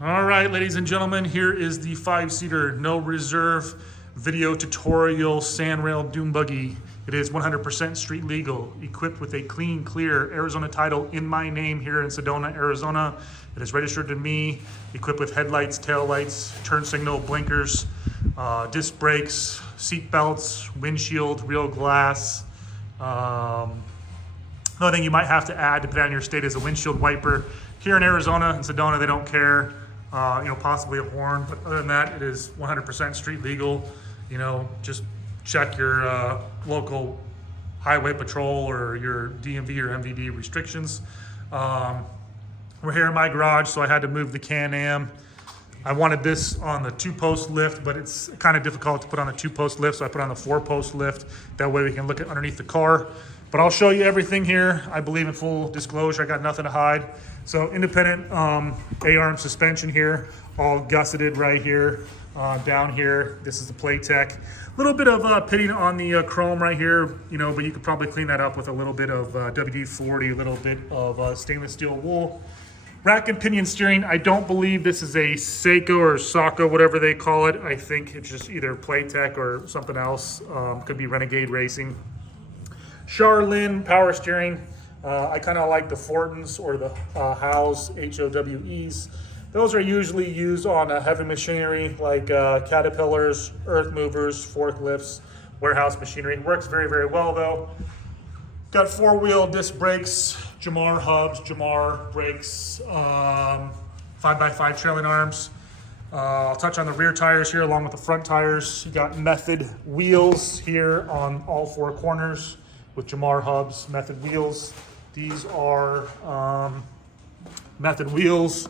All right, ladies and gentlemen, here is the 5-seater, no reserve video tutorial sandrail dune buggy. It is 100% street legal, equipped with a clean, clear Arizona title in my name here in Sedona, Arizona. It is registered to me, equipped with headlights, tail lights, turn signal, blinkers, disc brakes, seat belts, windshield, real glass. Another thing you might have to add, depending on your state, is a windshield wiper. Here in Arizona, in Sedona, they don't care. Possibly a horn, but other than that, it is 100% street legal. Just check your local highway patrol or your DMV or MVD restrictions. We're here in my garage, so I had to move the Can-Am. I wanted this on the 2-post lift, but it's kind of difficult to put on the 2-post lift, so I put on the 4-post lift. That way we can look at underneath the car. But I'll show you everything here. I believe in full disclosure. I got nothing to hide. So independent A-arm suspension here, all gusseted right here, down here. This is the playtech. A little bit of pitting on the chrome right here, but you could probably clean that up with a little bit of WD-40, a little bit of stainless steel wool. Rack and pinion steering. I don't believe this is a Seiko or Sako, whatever they call it. I think it's just either playtech or something else. Could be Renegade Racing. Charlin power steering. I kind of like the Fortons or the Howes, HOWEs. Those are usually used on heavy machinery like caterpillars, earth movers, forklifts, warehouse machinery. Works very, very well though. Got 4-wheel disc brakes, Jamar hubs, Jamar brakes, 5x5 trailing arms. I'll touch on the rear tires here along with the front tires. You got Method wheels here on all 4 corners with Jamar hubs, Method wheels. These are Method wheels,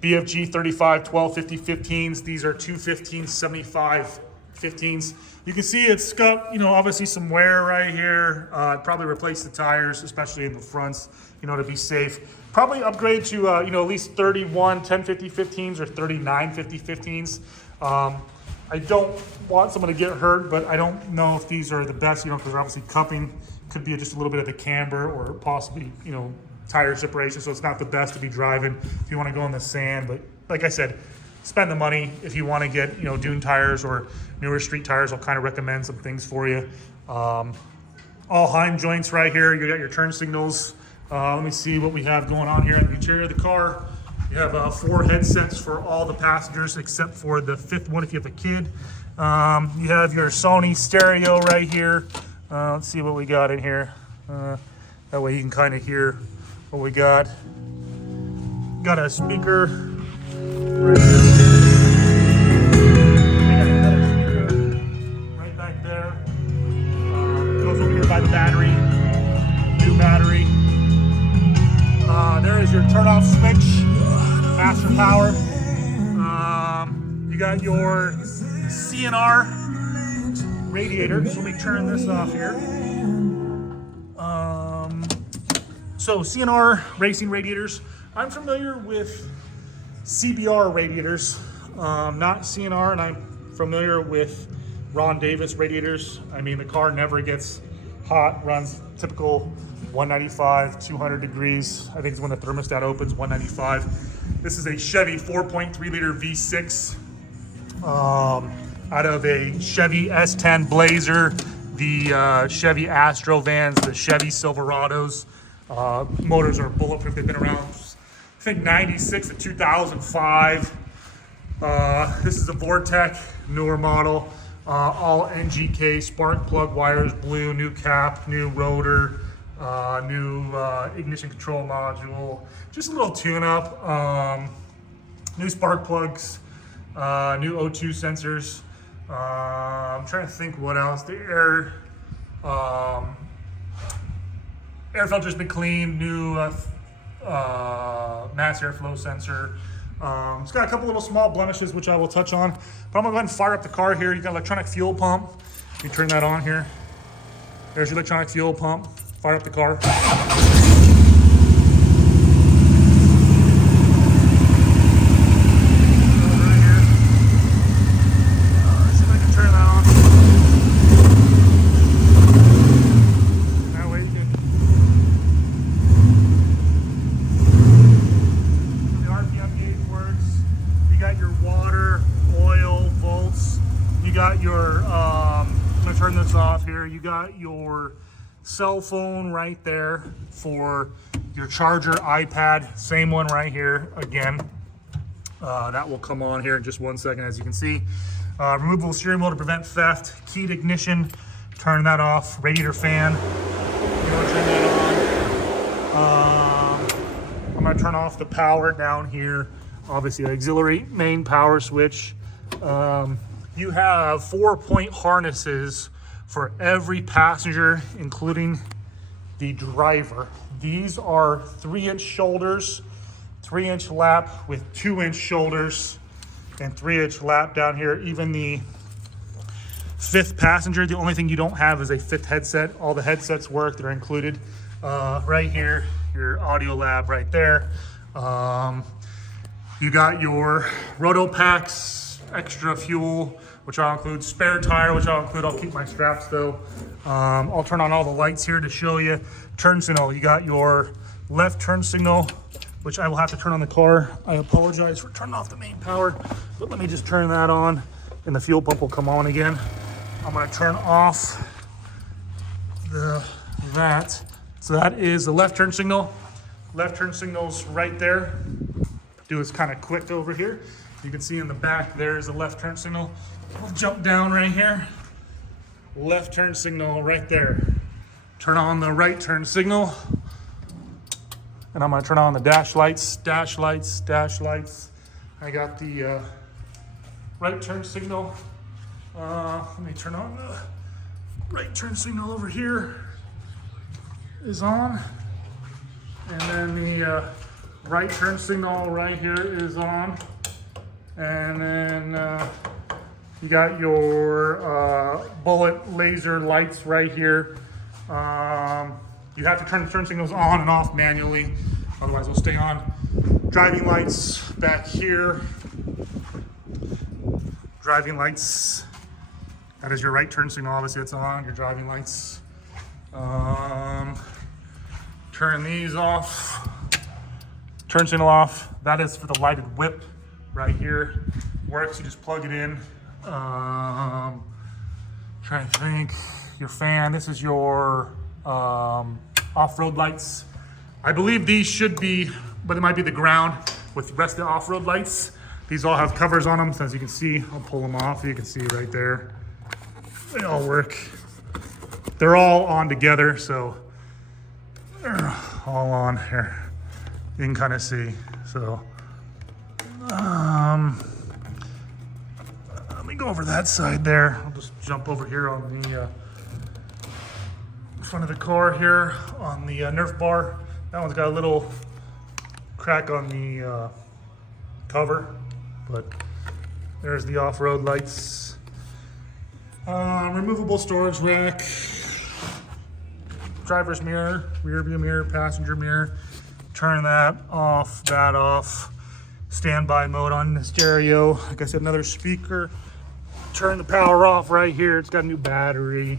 BFG 35, 12, 50, 15s. These are 215, 75 15s. You can see it's got, obviously some wear right here. Probably replace the tires, especially in the fronts, to be safe. Probably upgrade to, at least 31, 1050 15s or 39, 50 15s. I don't want someone to get hurt, but I don't know if these are the best, because they're obviously cupping. Could be just a little bit of the camber or possibly, tire separation. So it's not the best to be driving if you want to go in the sand. But like I said, spend the money if you want to get, dune tires or newer street tires. I'll kind of recommend some things for you. All Heim joints right here. You got your turn signals. Let me see what we have going on here in the interior of the car. You have 4 headsets for all the passengers except for the 5th one if you have a kid. You have your Sony stereo right here. Let's see what we got in here. That way you can kind of hear what we got. Got a speaker right here. We got another speaker right back there. Goes over here by the battery. New battery. There is your turn off switch. Master power. You got your CNR radiator. So let me turn this off here. So CNR racing radiators. I'm familiar with CBR radiators, not CNR, and I'm familiar with Ron Davis radiators. I mean, the car never gets hot, runs typical 195, 200 degrees. I think it's when the thermostat opens, 195. This is a Chevy 4.3 liter V6 out of a Chevy S10 Blazer, the Chevy Astro vans, the Chevy Silverados. Motors are bulletproof. They've been around, I think, 96 to 2005. This is a Vortec, newer model. All NGK spark plug wires, blue, new cap, new rotor, new ignition control module. Just a little tune-up. New spark plugs, new O2 sensors. I'm trying to think what else. The air filter's been cleaned, new mass airflow sensor. It's got a couple little small blemishes, which I will touch on. But I'm gonna go ahead and fire up the car here. You got electronic fuel pump. You turn that on here. There's your electronic fuel pump. Fire up the car. got your, I'm gonna turn this off here. You got your cell phone right there for your charger, iPad, same one right here again. That will come on here in just 1 second, as you can see. Removable steering wheel to prevent theft, keyed ignition, turn that off, radiator fan, you want to turn that on. I'm gonna turn off the power down here, obviously the auxiliary main power switch. You have 4-point harnesses for every passenger, including the driver. These are 3-inch shoulders, 3-inch lap with 2-inch shoulders, and 3-inch lap down here. Even the 5th passenger, the only thing you don't have is a 5th headset. All the headsets work, they're included. Right here, your audio lab right there. You got your roto packs, extra fuel, which I'll include, spare tire, which I'll include. I'll keep my straps though. I'll turn on all the lights here to show you. Turn signal, you got your left turn signal, which I will have to turn on the car. I apologize for turning off the main power, but let me just turn that on and the fuel pump will come on again. I'm gonna turn off that. So that is the left turn signal. Left turn signal's right there. Do this kind of quick over here. You can see in the back there's the left turn signal. We'll jump down right here. Left turn signal right there. Turn on the right turn signal. And I'm gonna turn on the dash lights, dash lights, dash lights. I got the right turn signal. Let me turn on the right turn signal over here. Is on. And then the right turn signal right here is on. And then you got your bullet laser lights right here. You have to turn the turn signals on and off manually, otherwise they'll stay on. Driving lights back here. Driving lights. That is your right turn signal, obviously it's on, your driving lights. Turn these off. Turn signal off. That is for the lighted whip right here. Works, you just plug it in. Trying to think. Your fan, this is your off-road lights. I believe these should be, but it might be the ground with the rest of the off-road lights. These all have covers on them, so as you can see, I'll pull them off. You can see right there. They all work. They're all on together, so they're all on here. You can kind of see. So, let me go over that side there. I'll just jump over here on the front of the car here on the Nerf bar. That one's got a little crack on the cover, but there's the off-road lights. Removable storage rack, driver's mirror, rear view mirror, passenger mirror. Turn that off, standby mode on the stereo. Like I said, another speaker. Turn the power off right here. It's got a new battery.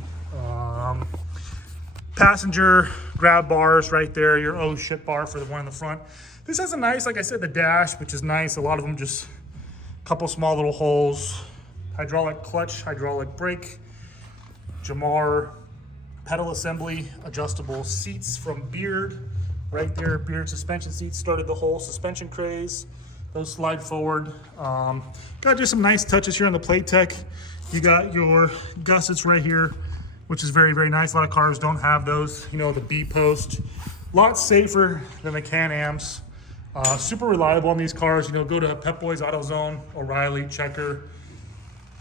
Passenger grab bars right there. Your oh shit bar for the one in the front. This has a nice, like I said, the dash, which is nice. A lot of them just a couple small little holes. Hydraulic clutch, hydraulic brake, Jamar pedal assembly, adjustable seats from Beard. Right there, Beard suspension seats started the whole suspension craze. Those slide forward. Got just some nice touches here on the playtech. You got your gussets right here, which is very, very nice. A lot of cars don't have those. You know, the B post. A lot safer than the Can-Ams. Super reliable on these cars. You know, go to Pep Boys, AutoZone, O'Reilly, Checker,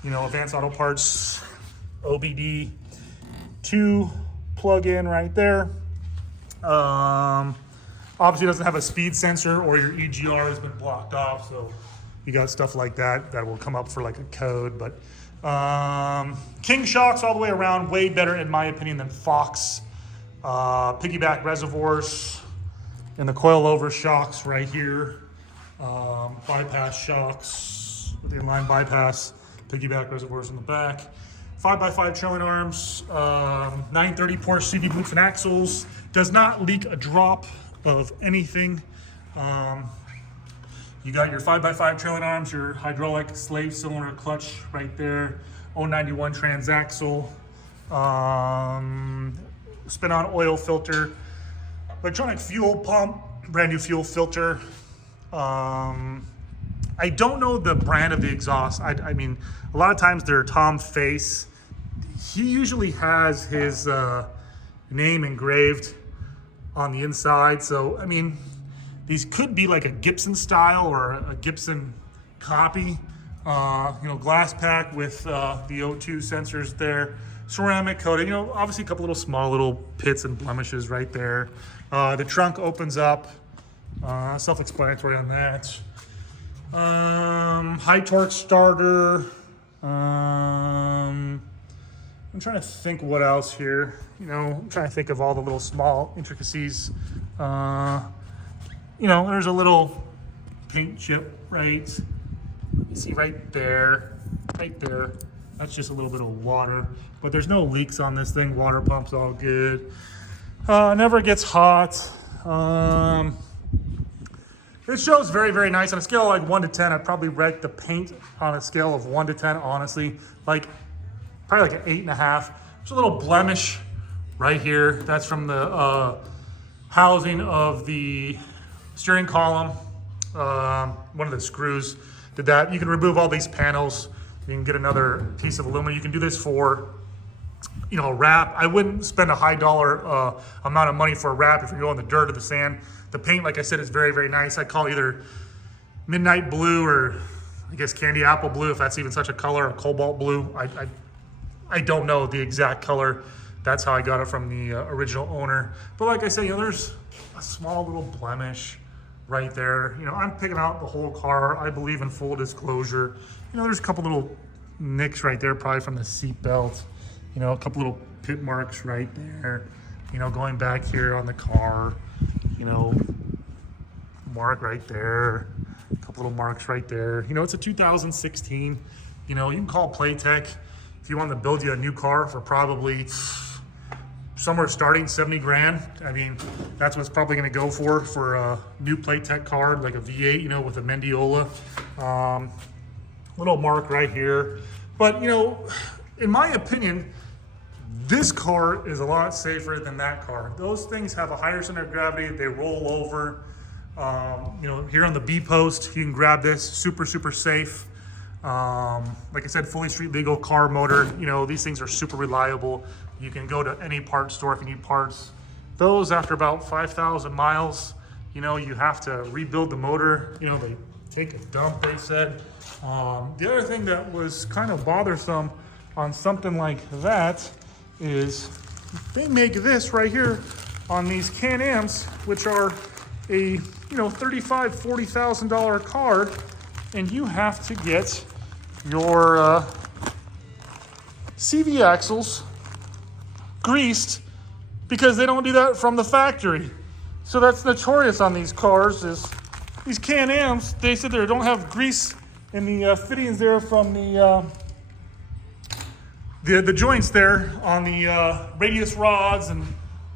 you know, Advanced Auto Parts, OBD. 2 plug-in right there. Obviously doesn't have a speed sensor, or your EGR has been blocked off, so you got stuff like that that will come up for like a code. But King shocks all the way around, way better in my opinion than Fox. Piggyback reservoirs and the coilover shocks right here. Bypass shocks with the inline bypass, piggyback reservoirs in the back. 5x5 trailing arms, 930 Porsche CD boots and axles. Does not leak a drop of anything. You got your 5x5 trailing arms, your hydraulic slave cylinder clutch right there. 091 transaxle, spin-on oil filter, electronic fuel pump, brand new fuel filter. I don't know the brand of the exhaust. I mean, a lot of times they're Tom Face. He usually has his name engraved on the inside. So, I mean, these could be like a Gibson style or a Gibson copy. You know, glass pack with the O2 sensors there. Ceramic coating, you know, obviously a couple little small little pits and blemishes right there. The trunk opens up. Self-explanatory on that. High torque starter. I'm trying to think what else here. You know, I'm trying to think of all the little small intricacies. You know, there's a little paint chip, right? You see right there, right there. That's just a little bit of water, but there's no leaks on this thing. Water pump's all good. Never gets hot. It shows very, very nice. On a scale of like 1 to 10, I'd probably rate the paint on a scale of 1 to 10, honestly. Like, probably like an 8.5. There's a little blemish right here. That's from the housing of the steering column. One of the screws did that. You can remove all these panels. You can get another piece of aluminum. You can do this for, you know, a wrap. I wouldn't spend a high dollar amount of money for a wrap if you're going the dirt or the sand. The paint, like I said, is very, very nice. I call it either midnight blue or I guess candy apple blue, if that's even such a color, or cobalt blue. I don't know the exact color. That's how I got it from the original owner. But like I said, you know, there's a small little blemish right there. You know, I'm picking out the whole car. I believe in full disclosure. You know, there's a couple little nicks right there, probably from the seat belt. You know, a couple little pit marks right there. You know, going back here on the car, you know, mark right there. A couple little marks right there. You know, it's a 2016. You know, you can call Playtech if you want to build you a new car for probably somewhere starting 70 grand. I mean, that's what it's probably going to go for a new Playtech car, like a V8, you know, with a Mendiola. Little mark right here. But, you know, in my opinion, this car is a lot safer than that car. Those things have a higher center of gravity. They roll over. You know, here on the B post, you can grab this. Super, super safe. Like I said, fully street legal car motor. You know, these things are super reliable. You can go to any parts store if you need parts. Those, after about 5,000 miles, you know, you have to rebuild the motor. You know, they take a dump, they said. The other thing that was kind of bothersome on something like that is they make this right here on these Can-Ams, which are a, you know, $35,000, $40,000 car, and you have to get your CV axles greased because they don't do that from the factory. So that's notorious on these cars, is these Can-Ams, they said they don't have grease in the fittings there from the joints there on the radius rods and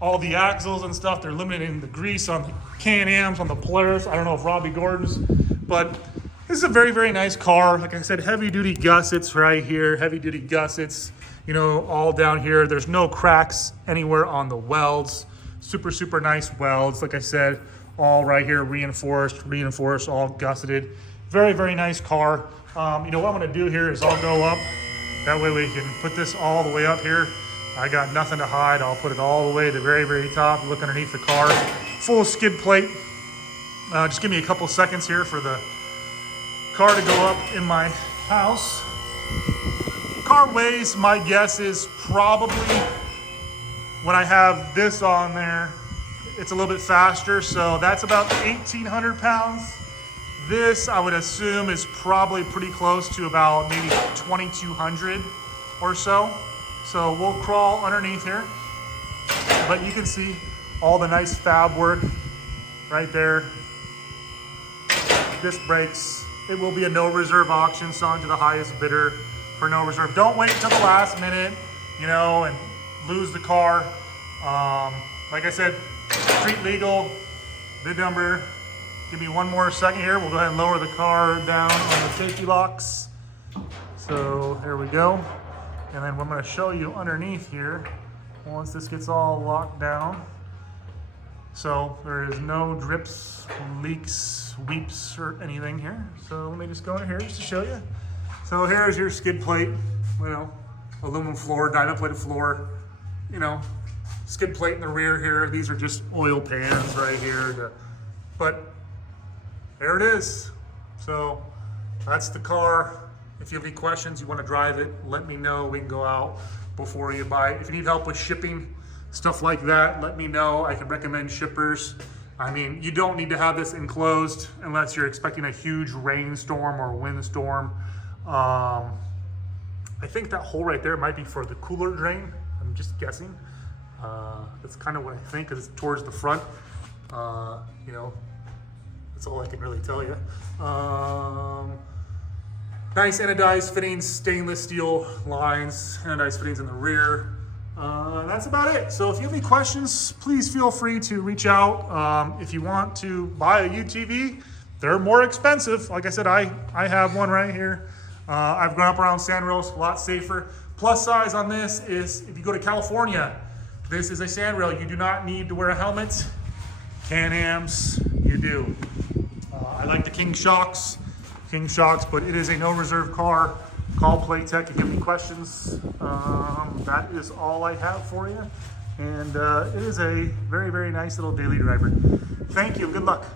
all the axles and stuff. They're limiting the grease on the Can-Ams, on the Polaris. I don't know if Robbie Gordon's, but this is a very, very nice car. Like I said, heavy duty gussets right here, heavy duty gussets, you know, all down here. There's no cracks anywhere on the welds. Super, super nice welds. Like I said, all right here, reinforced, all gusseted. Very, very nice car. You know, what I'm gonna do here is I'll go up. That way we can put this all the way up here. I got nothing to hide. I'll put it all the way to the very, very top. Look underneath the car. Full skid plate. Just give me a couple seconds here for the car to go up in my house. Car weighs, my guess is probably, when I have this on there, it's a little bit faster. So that's about 1,800 pounds. This, I would assume, is probably pretty close to about maybe 2,200 or so. So we'll crawl underneath here. But you can see all the nice fab work right there. Disc brakes. It will be a no reserve auction, selling to the highest bidder for no reserve. Don't wait until the last minute, you know, and lose the car. Like I said, street legal, bid number. Give me one more second here. We'll go ahead and lower the car down on the safety locks. So there we go. And then what I'm going to show you underneath here, once this gets all locked down, so there is no drips, leaks, weeps, or anything here. So let me just go in here just to show you. So here's your skid plate, you know, aluminum floor, diamond plated floor, you know, skid plate in the rear here. These are just oil pans right here. But there it is. So that's the car. If you have any questions, you want to drive it, let me know. We can go out before you buy it. If you need help with shipping, stuff like that, let me know. I can recommend shippers. I mean, you don't need to have this enclosed unless you're expecting a huge rainstorm or windstorm. I think that hole right there might be for the cooler drain. I'm just guessing. That's kind of what I think, because it's towards the front. You know, that's all I can really tell you. Nice anodized fittings, stainless steel lines, anodized fittings in the rear. That's about it. So if you have any questions, please feel free to reach out. If you want to buy a UTV, they're more expensive. Like I said, I have one right here. I've grown up around sandrails, a lot safer. Plus size on this is if you go to California, this is a sandrail. You do not need to wear a helmet. Can-Ams, you do. I like the King Shocks, but it is a no reserve car. Call Playtech if you have any questions. That is all I have for you. And it is a very, very nice little daily driver. Thank you. Good luck.